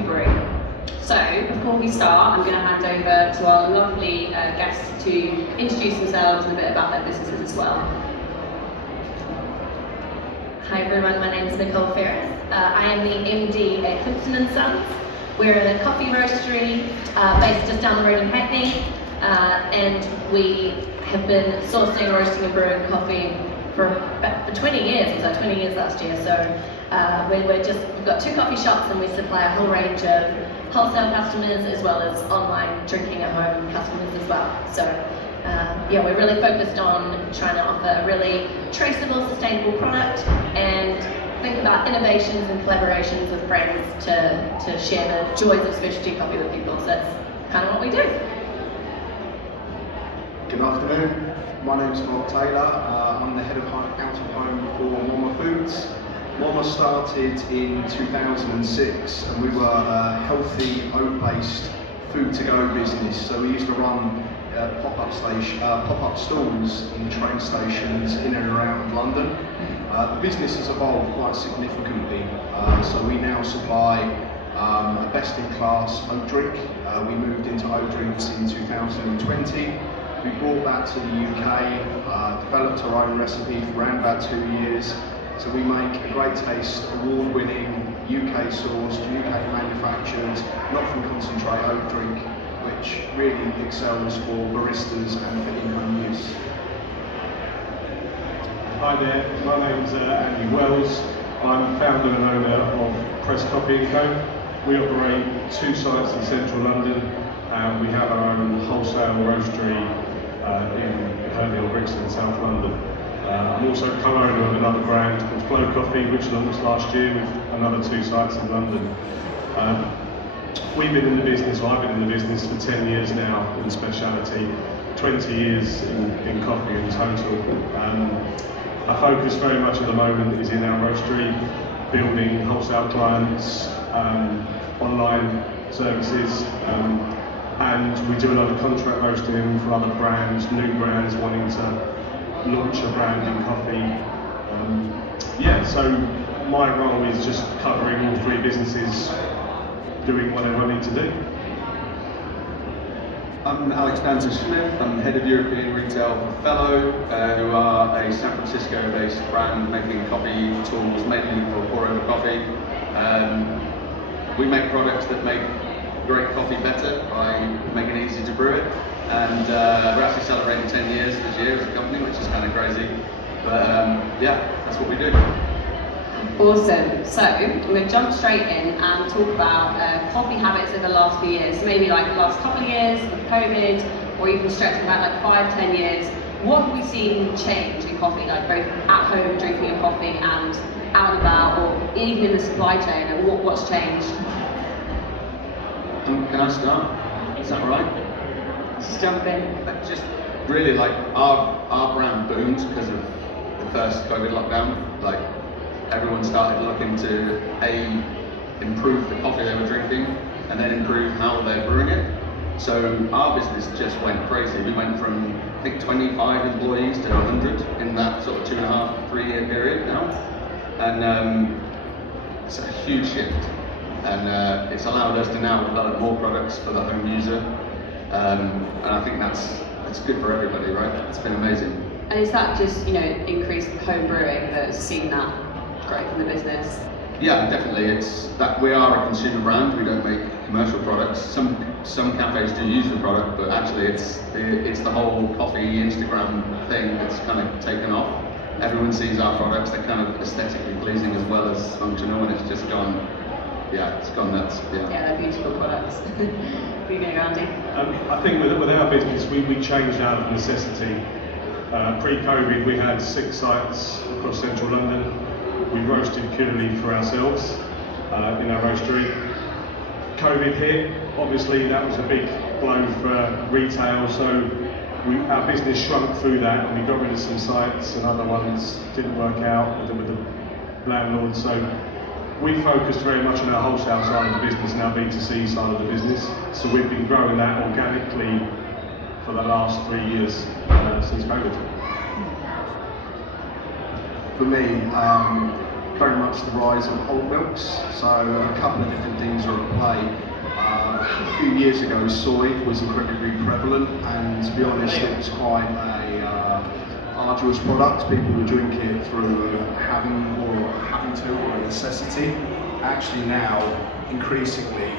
coffee brewing. So before we start, I'm going to hand over to our lovely guests to introduce themselves and a bit about their businesses as well. Hi everyone, my name is Nicole. I am the MD at Climpson & Sons. We're a coffee roastery based just down the road in Hackney, and we have been sourcing, roasting and brewing coffee for 20 years. It was our 20 years last year. So we've got 2 coffee shops and we supply a whole range of wholesale customers as well as online drinking at home customers as well. So yeah, we're really focused on trying to offer a really traceable, sustainable product and think about innovations and collaborations with friends to share the joys of specialty coffee with people. So that's kind of what we do. Good afternoon, my name's Mark Taylor. I'm the head of out of home for Moma Foods. Moma started in 2006 and we were a healthy, oat-based food-to-go business. So we used to run pop-up stalls in train stations in and around London. The business has evolved quite significantly. So we now supply a best-in-class oat drink. We moved into oat drinks in 2020. We brought that to the UK, developed our own recipe for around about 2 years. So we make a great taste, award-winning, UK sourced, UK manufactured, not from concentrate oat drink, which really excels for baristas and for in-home use. Hi there, my name's Andy Wells. I'm founder and owner of Press Coffee & Co. We operate 2 sites in central London and we have our own wholesale roastery in Hurley or Brixton, South London. I'm also co-owner of another brand called Flow Coffee, which launched last year with another 2 sites in London. We've been in the business, or I've been in the business for 10 years now in specialty, 20 years in coffee in total. Our focus very much at the moment is in our roastery, building wholesale clients, online services, and we do a lot of contract roasting for other brands, new brands wanting to launch a brand in coffee. Yeah, so my role is just covering all 3 businesses, doing whatever I need to do. I'm Alex Banter-Smith. I'm head of European retail for Fellow, who are a San Francisco-based brand making coffee tools mainly for pour-over coffee. We make products that make great coffee better by making it easy to brew it. And we're actually celebrating 10 years this year as a company, which is kind of crazy. But yeah, that's what we do. Awesome. So I'm going to jump straight in and talk about coffee habits over the last few years. So maybe like the last couple of years with COVID, or even stretching back like 5-10 years. What have we seen change in coffee, like both at home drinking your coffee and out and about, or even in the supply chain? And what's changed? Can I start? Is that right? Just jump in. Just really like our brand boomed because of the first COVID lockdown. Like everyone started looking to improve the coffee they were drinking and then improve how they're brewing it. So our business just went crazy. We went from I think 25 employees to 100 in that sort of 2.5-3 year period now, and it's a huge shift. And it's allowed us to now develop more products for the home user, and I think that's good for everybody, right? It's been amazing. And is that just increased home brewing that has seen that growth in the business? Yeah, definitely. It's that we are a consumer brand. We don't make commercial products. Some cafes do use the product, but actually it's the whole coffee Instagram thing that's kind of taken off. Everyone sees our products. They're kind of aesthetically pleasing as well as functional, and it's just gone. Yeah, it's gone nuts. Yeah, they're beautiful products. Where you going, Andy? I think with our business, we changed out of necessity. Pre-COVID, we had 6 sites across central London. We roasted purely for ourselves in our roastery. COVID hit, obviously that was a big blow for retail, so our business shrunk through that, and we got rid of some sites and other ones didn't work out with the landlord. So we focused very much on our wholesale side of the business and our B2C side of the business. So we've been growing that organically for the last 3 years since COVID. For me, very much the rise of oat milks. So a couple of different things are at play. A few years ago, soy was incredibly prevalent, and to be honest, it was quite a arduous product. People would drink it through having to, or a necessity. Actually now, increasingly,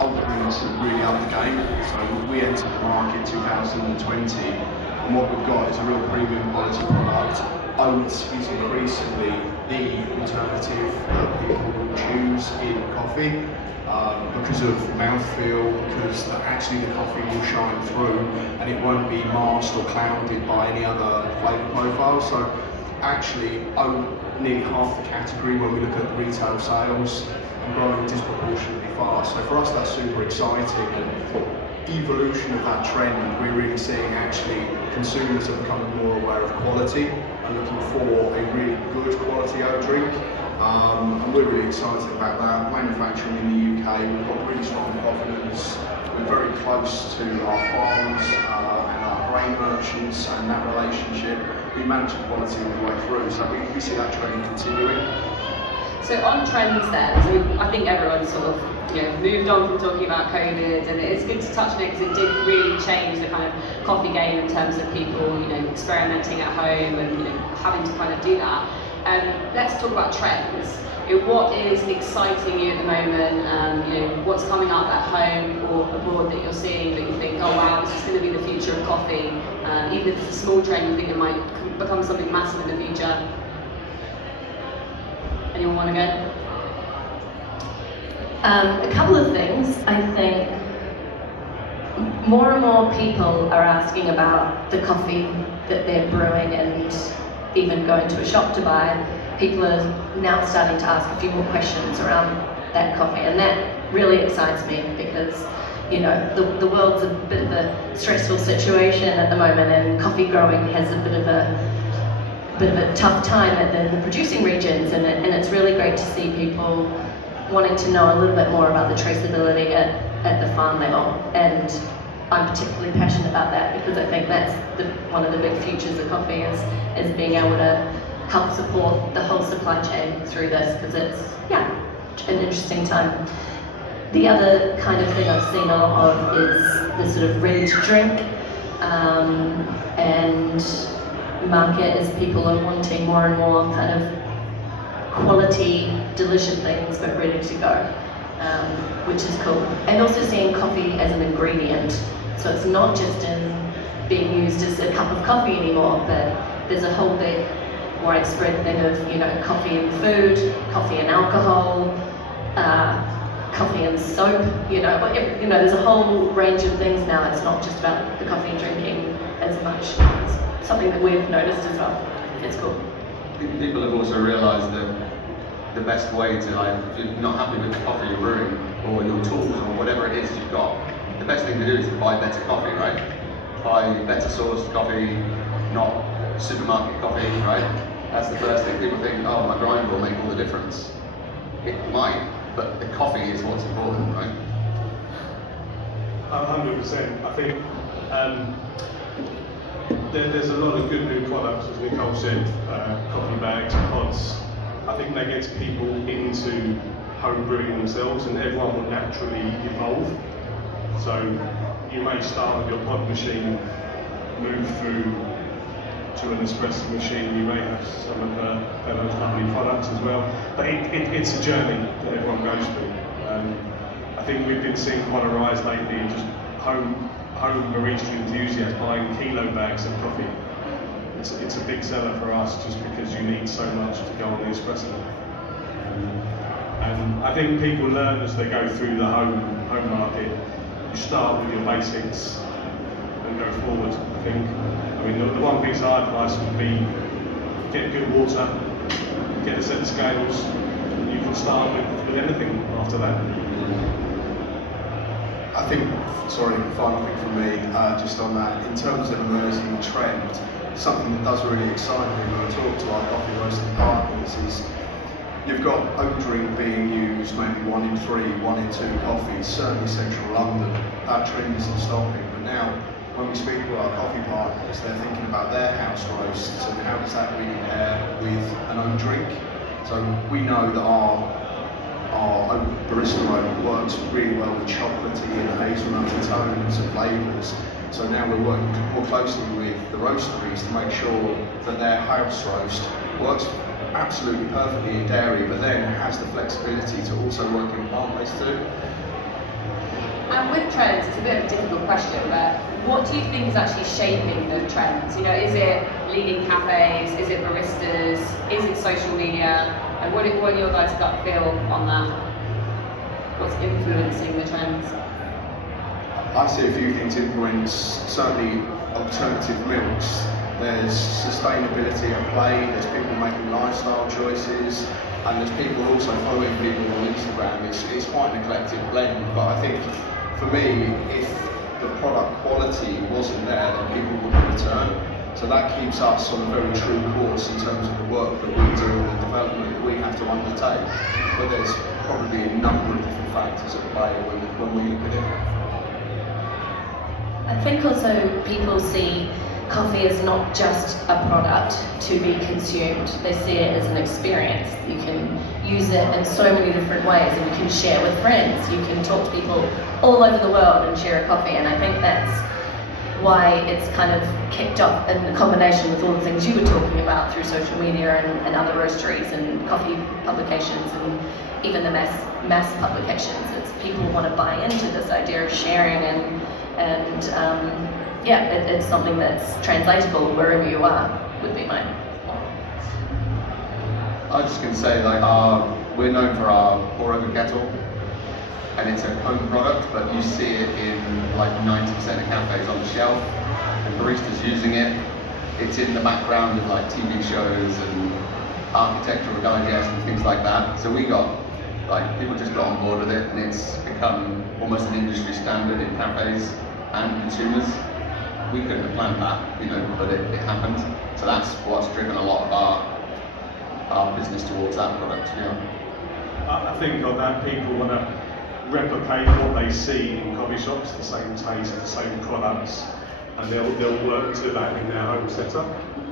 Ultimates have really upped the game. So we entered the market in 2020, and what we've got is a real premium quality product. Oat is increasingly the alternative that people will choose in coffee because of mouthfeel, because actually the coffee will shine through and it won't be masked or clouded by any other flavour profile. So actually oat, nearly half the category when we look at retail sales, and growing disproportionately fast. So for us that's super exciting, and evolution of that trend, we're really seeing actually consumers are becoming more aware of quality and looking for a really good quality oat drink. And we're really excited about that. Manufacturing in the UK, we've got really strong confidence. We're very close to our farms and our grain merchants, and that relationship, we manage the quality all the way through. So we see that trend continuing. So on trends then, so I think everyone's sort of moved on from talking about COVID, and it's good to touch on it because it did really change the kind of coffee game in terms of people experimenting at home and having to kind of do that. Let's talk about trends. What is exciting you at the moment? What's coming up at home or abroad that you're seeing that you think, oh wow, this is going to be the future of coffee? Even if it's a small trend, you think it might become something massive in the future? Anyone want to go? A couple of things. I think more and more people are asking about the coffee that they're brewing and even going to a shop to buy. People are now starting to ask a few more questions around that coffee, and that really excites me because the world's a bit of a stressful situation at the moment, and coffee growing has a bit of a tough time at the producing regions, and it's really great to see people wanting to know a little bit more about the traceability at the farm level, and I'm particularly passionate about that because I think that's one of the big futures of coffee is being able to help support the whole supply chain through this, because it's an interesting time. The other kind of thing I've seen a lot of is the sort of ready to drink and market, as people are wanting more and more kind of quality, delicious things but ready to go, which is cool. And also seeing coffee as an ingredient, so it's not just in being used as a cup of coffee anymore, but there's a whole big widespread thing of coffee and food, coffee and alcohol, coffee and soap. There's a whole range of things now. It's not just about the coffee and drinking as much. It's something that we've noticed as well. It's cool. People have also realised that the best way to, if you're not happy with the coffee you're brewing or your tools or whatever it is you've got, the best thing to do is to buy better coffee, right? Buy better sourced coffee, not supermarket coffee, right? That's the first thing. People think, oh, my grind will make all the difference. It might, but the coffee is what's important, right? 100%. I think there's a lot of good new products, as Nicole said, coffee bags, pods. I think that gets people into home brewing themselves, and everyone will naturally evolve. So you may start with your pod machine, move through to an espresso machine. You may have some of those lovely products as well, but it's a journey that everyone goes through. I think we've been seeing quite a rise lately in just home barista enthusiasts buying kilo bags of coffee. It's a big seller for us just because you need so much to go on the espresso. And I think people learn as they go through the home market. You start with your basics and go forward, I think. I mean, the one piece of advice would be get good water, get a set of scales, and you can start with anything after that. I think, final thing from me, just on that, in terms of emerging trend, something that does really excite me when I talk to our coffee roasting partners is you've got oat drink being used maybe 1 in 3, 1 in 2 coffees, certainly central London. That trend isn't stopping, but now when we speak to our coffee partners, they're thinking about their house roasts and how does that really pair with an oat drink. So we know that our our barista oat works really well with chocolatey and hazelnutty tones and flavours. So now we're working more closely with the roasteries to make sure that their house roast works absolutely perfectly in dairy, but then has the flexibility to also work in plant-based too. And with trends, it's a bit of a difficult question, but what do you think is actually shaping the trends? You know, is it leading cafes? Is it baristas? Is it social media? And what are your guys' gut feel on that? What's influencing the trends? I see a few things influence, certainly alternative milks. There's sustainability at play, there's people making lifestyle choices, and there's people also following people on Instagram. It's quite an eclectic blend, but I think for me, if the product quality wasn't there, then people wouldn't return. So that keeps us on a very true course in terms of the work that we do and the development that we have to undertake. But there's probably a number of different factors at play when we look at it. I think also people see coffee as not just a product to be consumed. They see it as an experience. You can use it in so many different ways, and you can share with friends. You can talk to people all over the world and share a coffee, and I think that's why it's kind of kicked off in combination with all the things you were talking about through social media and other roasteries and coffee publications and even the mass publications. It's people want to buy into this idea of sharing and it's something that's translatable wherever you are, would be mine. I was just going to say, like, we're known for our pour over kettle, and it's a home product, but you see it in like 90% of cafes on the shelf, and baristas using it. It's in the background of like TV shows and architectural digest and things like that. So people just got on board with it, and it's become almost an industry standard in cafes and consumers. We couldn't have planned that, but it happened. So that's what's driven a lot of our business towards that product. I think on that, people want to replicate what they see in coffee shops, the same taste, the same products, and they'll work to that in their home setup.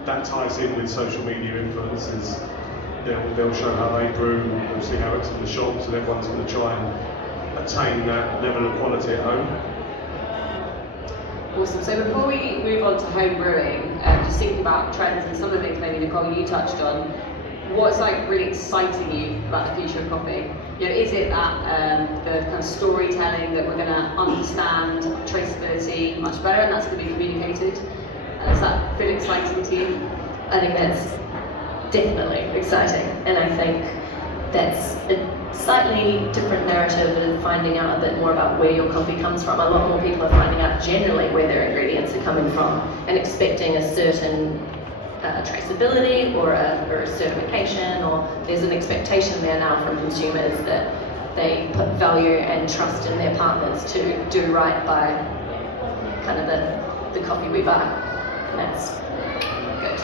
That ties in with social media influencers. They'll show how they brew, we'll see how it's in the shops, and everyone's going to try and attain that level of quality at home. Awesome. So before we move on to home brewing, just thinking about trends and some of the things maybe Nicole you touched on, what's like really exciting you about the future of coffee? Is it that the kind of storytelling that we're going to understand traceability much better and that's going to be communicated? Does that feel exciting to you? I think that's definitely exciting, and I think that's a slightly different narrative and finding out a bit more about where your coffee comes from. A lot more people are finding out generally where their ingredients are coming from and expecting a certain traceability or a certification, or there's an expectation there now from consumers that they put value and trust in their partners to do right by kind of the coffee we buy, and that's good.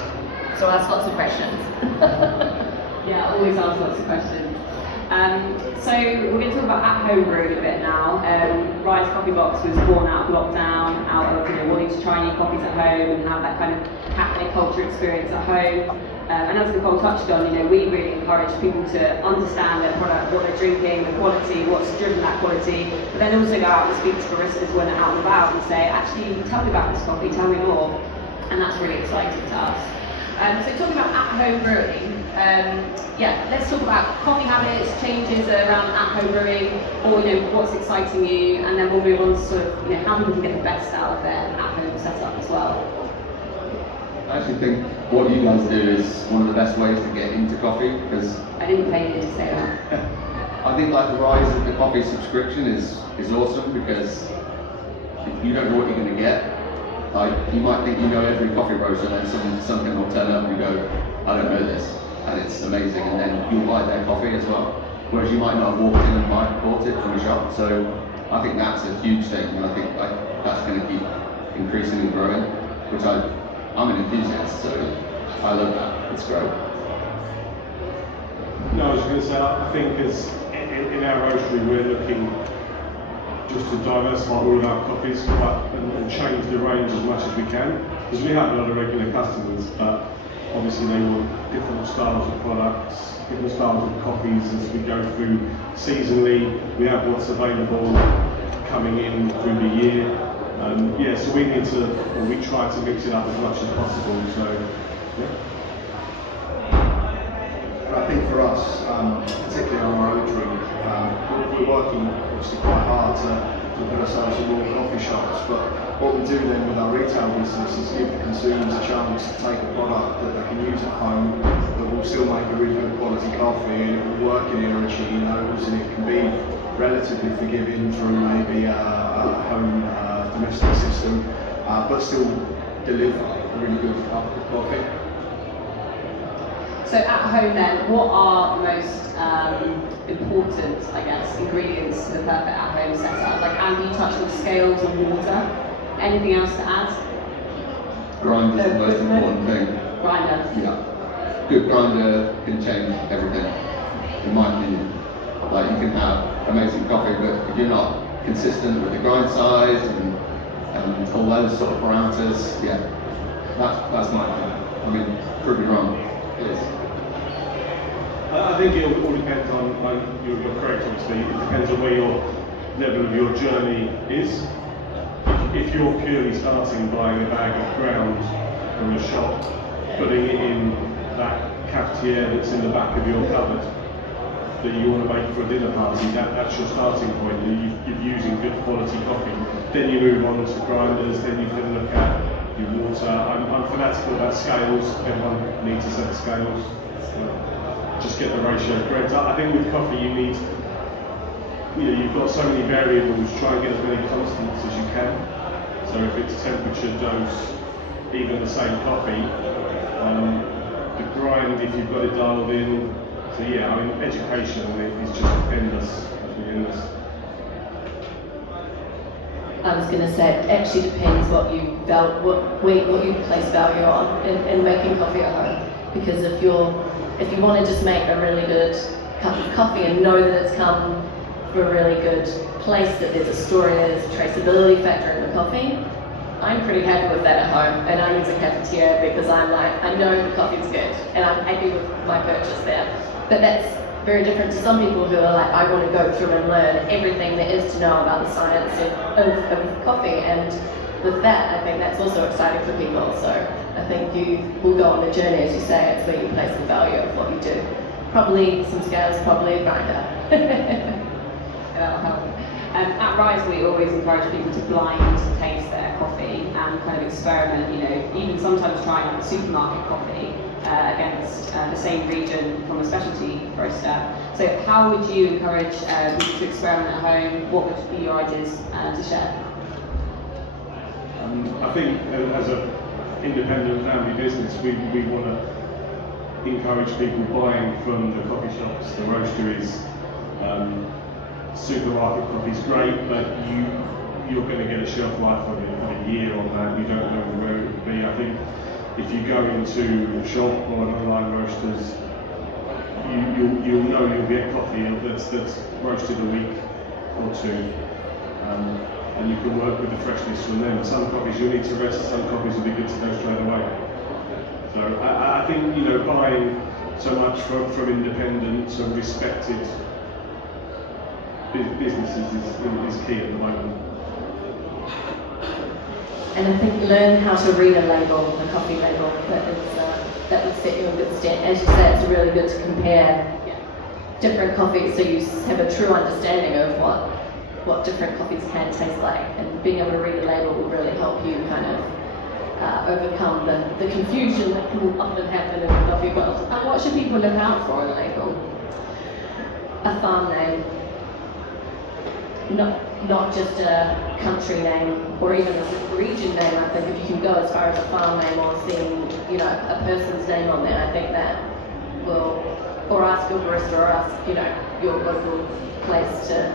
So ask lots of questions. Yeah, always ask lots of questions. So we're going to talk about at-home brewing a bit now. RiSE Coffee Box was born out of lockdown, out of wanting to try new coffees at home and have that kind of cafe culture experience at home. And as Nicole touched on, we really encourage people to understand their product, what they're drinking, the quality, what's driven that quality, but then also go out and speak to baristas when they're out and about and say, actually, tell me about this coffee, tell me more. And that's really exciting to us. So talking about at-home brewing, let's talk about coffee habits, changes around at-home brewing, or what's exciting you, and then we'll move on to sort of how people can get the best out of their at-home setup as well. I actually think what you guys do is one of the best ways to get into coffee, because I didn't pay you to say that. I think like the rise of the coffee subscription is awesome, because if you don't know what you're going to get, like you might think you know every coffee roaster, and then someone will turn up and you go, I don't know this, and it's amazing, and then you'll buy their coffee as well. Whereas you might not have walked in and bought it from a shop. So I think that's a huge thing, and I think that's going to keep increasing and growing, which I'm an enthusiast, so I love that. It's great. No, I was going to say, I think as in our roastery, we're looking just to diversify all of our coffees and change the range as much as we can, because we have a lot of regular customers, but Obviously they want different styles of products, different styles of coffees as we go through seasonally. We have what's available coming in through the year. So we need to, or we try to mix it up as much as possible. So, yeah. I think for us, particularly on our own drink, we're working obviously quite hard to put ourselves in more coffee shops, but what we do then with our retail business is give the consumers a chance to take a product that they can use at home that will still make a really good quality coffee, and it will work in air and shitty nose, and it can be relatively forgiving through maybe a home domestic system, but still deliver a really good cup of coffee. So at home then, what are the most important, I guess, ingredients to the perfect at-home setup? Like Andy, you touched on scales and water. Anything else to add? Grind is the most important thing. Grinder. Yeah. Good grinder can change everything, in my opinion. Like, you can have amazing coffee, but if you're not consistent with the grind size and all those sort of parameters, yeah, that's my opinion. I mean, prove me wrong, please. I think it all depends on you're correct, obviously. It depends on where your level of your journey is. If you're purely starting buying a bag of ground from a shop, putting it in that cafetiere that's in the back of your cupboard that you want to make for a dinner party, that's your starting point. You're using good quality coffee. Then you move on to grinders, then you can look at your water. I'm fanatical about scales. Everyone needs a set of scales. Just get the ratio correct. I think with coffee you've got so many variables, try and get as many constants as you can. So if it's temperature, dose, even the same coffee, the grind, if you've got it dialed in. So yeah, I mean, education is just endless. I was going to say, it actually depends what you place value on in making coffee at home. Because if you want to just make a really good cup of coffee and know that it's come from a really good place, that there's a story, there's a traceability factor in the coffee, I'm pretty happy with that at home, and I use a cafetiere because I'm like, I know the coffee's good and I'm happy with my purchase there. But that's very different to some people who are like, I want to go through and learn everything there is to know about the science of coffee, and with that, I think that's also exciting for people. So I think you will go on the journey, as you say, it's where you place the value of what you do. Probably some scales, probably a grinder. That'll help. At RiSE, we always encourage people to blind taste their coffee and kind of experiment, even sometimes trying out supermarket coffee against the same region from a specialty roaster. So how would you encourage people to experiment at home? What would be your ideas to share? I think as an independent family business, we want to encourage people buying from the coffee shops, the roasteries. Supermarket coffee is great, but you're going to get a shelf life of a year on that. You don't know where it will be. I think if you go into a shop or an online roasters, you'll know you'll get coffee that's roasted a week or two. And you can work with the freshness from them. Some coffees you'll need to rest, some coffees will be good to go straight away. So I think buying so much from independent and respected businesses is key at the moment. And I think learn how to read a label, a coffee label. That would set you in good stead. As you say, it's really good to compare different coffees, so you have a true understanding of what different coffees can taste like, and being able to read a label will really help you kind of overcome the confusion that can often happen in the coffee world. And what should people look out for in a label? A farm name, not just a country name or even a region name. I think if you can go as far as a farm name or seeing a person's name on there, I think that will, or ask your barista or ask your local place to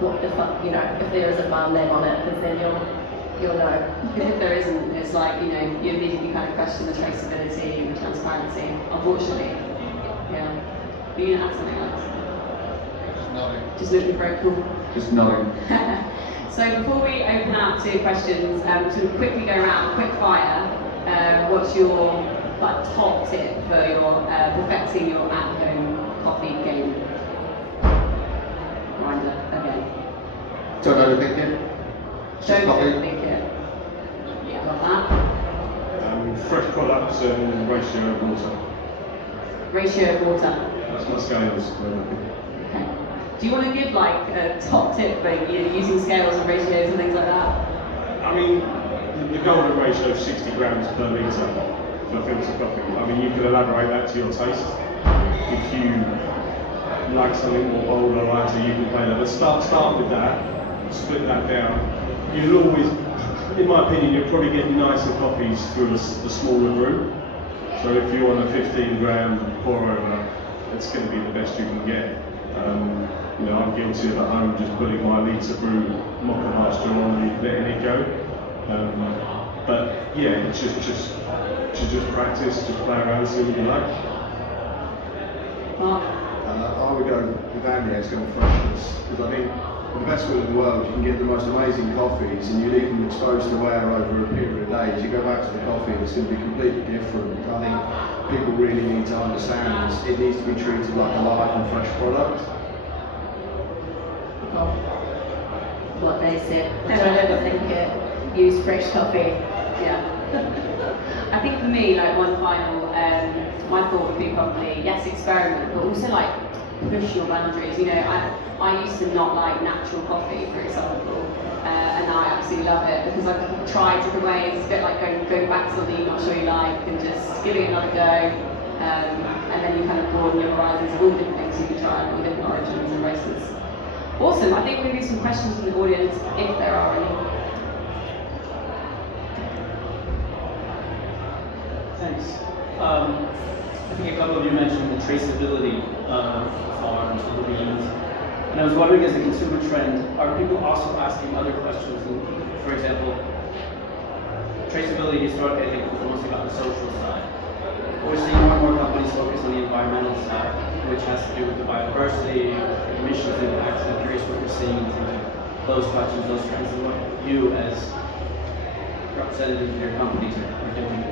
if there is a farm name on it, because then you'll know. Because if there isn't, it's like you immediately kind of question the traceability and the transparency. Unfortunately, yeah. But you add something else. Just nodding. Just looking very cool. Just nodding. So before we open up to questions, to quickly go around, quick fire, what's your like top tip for your perfecting your at-home coffee game? Winder again. Don't overthink it. Just Don't coffee. overthink it. Yeah, love that. Fresh products and ratio of water. Ratio of water. That's my scales. Okay. Do you want to give like a top tip for using scales and ratios and things like that? I mean, the golden ratio of 60 grams per litre for filter coffee. I mean, you can elaborate that to your taste. If you like something more bold or lighter, you can play that. But start with that, split that down. You'll always, in my opinion, you'll probably get nicer coffees through the smaller brew. So if you want a 15 gram pour over, it's going to be the best you can get. You know, I'm guilty of at home just putting my litre brew mocha master on and letting it go. But yeah, it's just practice, just play around, see what you like. Mark? I would go with Andy, it's going freshness, because I think with the best will in the world, you can get the most amazing coffees and you leave them exposed to air over a period of days. You go back to the coffee and it's going to be completely different. I think people really need to understand it needs to be treated like a live and fresh product. What they said. Don't overthink it. Use fresh coffee. Yeah. I think for me, like one final, my thought would be probably, yes, experiment, but also like push your boundaries. You know, I used to not like natural coffee, for example, and now I absolutely love it because I've tried different ways. It's a bit like going back to something you're not sure you like and just giving it another go, and then you kind of broaden your horizons of all the different things you can try and all different origins and races. Awesome. I think we're going to do some questions from the audience if there are any. Thanks. I think a couple of you mentioned the traceability of farms and beans. And I was wondering, as a consumer trend, are people also asking other questions? For example, traceability historically, I think, was mostly about the social side. We're seeing more and more companies focus on the environmental side, which has to do with the biodiversity, emissions impacts. I'm curious what you're seeing in terms of those questions, those trends, and what you, as representatives of your companies, are doing.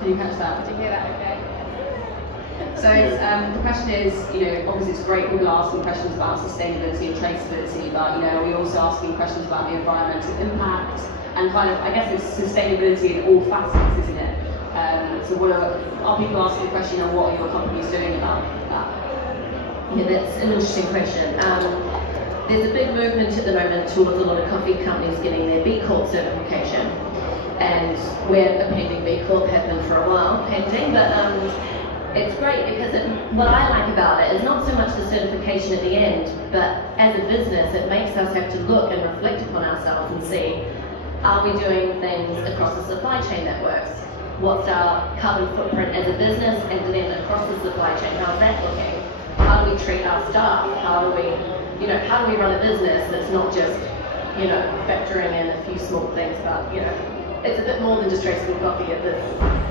Did you catch that? Did you hear that okay? So the question is, you know, obviously it's great people are asking questions about sustainability and traceability, but you know, we're also asking questions about the environmental impact and kind of, I guess it's sustainability in all facets, isn't it? So what are people asking the question, and what are your companies doing about that? Yeah, that's an interesting question. There's a big movement at the moment towards a lot of coffee companies getting their B Corp certification. And we're a pending B Corp, have been for a while, pending, but it's great because what I like about it is not so much the certification at the end, but as a business, it makes us have to look and reflect upon ourselves and see, are we doing things across the supply chain that works? What's our carbon footprint as a business, and then across the supply chain, how's that looking? How do we treat our staff? How do we run a business that's not just, factoring in a few small things, but, it's a bit more than just traceable coffee at this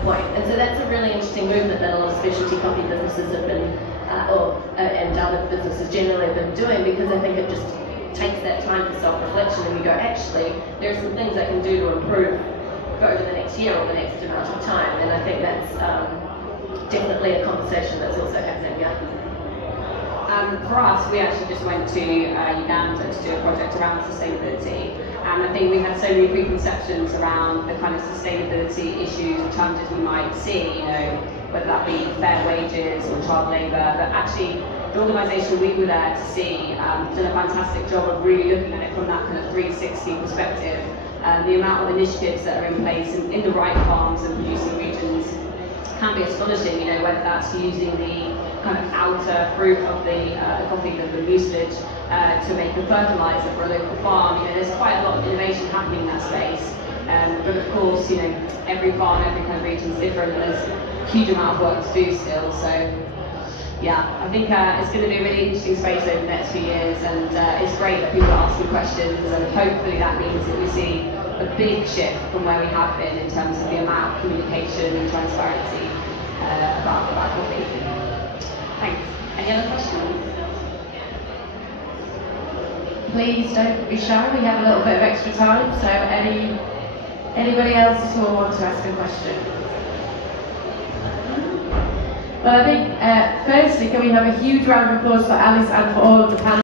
point. And so that's a really interesting movement that a lot of specialty coffee businesses have been, and other businesses generally have been doing, because I think it just takes that time for self-reflection, and you go, actually, there are some things I can do to improve over the next year or the next amount of time. And I think that's definitely a conversation that's also happening, yeah. For us, we actually just went to Uganda to do a project around sustainability, and I think we had so many preconceptions around the kind of sustainability issues and challenges we might see, whether that be fair wages or child labour, but actually the organisation we were there to see did a fantastic job of really looking at it from that kind of 360 perspective. The amount of initiatives that are in place in the right farms and producing regions can be astonishing, whether that's using the kind of outer fruit of the coffee, the mucilage, to make a fertiliser for a local farm. There's quite a lot of innovation happening in that space. But of course, every farm, every kind of region is different, and there's a huge amount of work to do still. So yeah, I think it's going to be a really interesting space over the next few years, and it's great that people are asking questions, and hopefully that means that we see a big shift from where we have been in terms of the amount of communication and transparency about coffee. Thanks. Any other questions? Please don't be shy, we have a little bit of extra time, so anybody else at all want to ask a question? Well, I think firstly, can we have a huge round of applause for Alice and for all of the panel?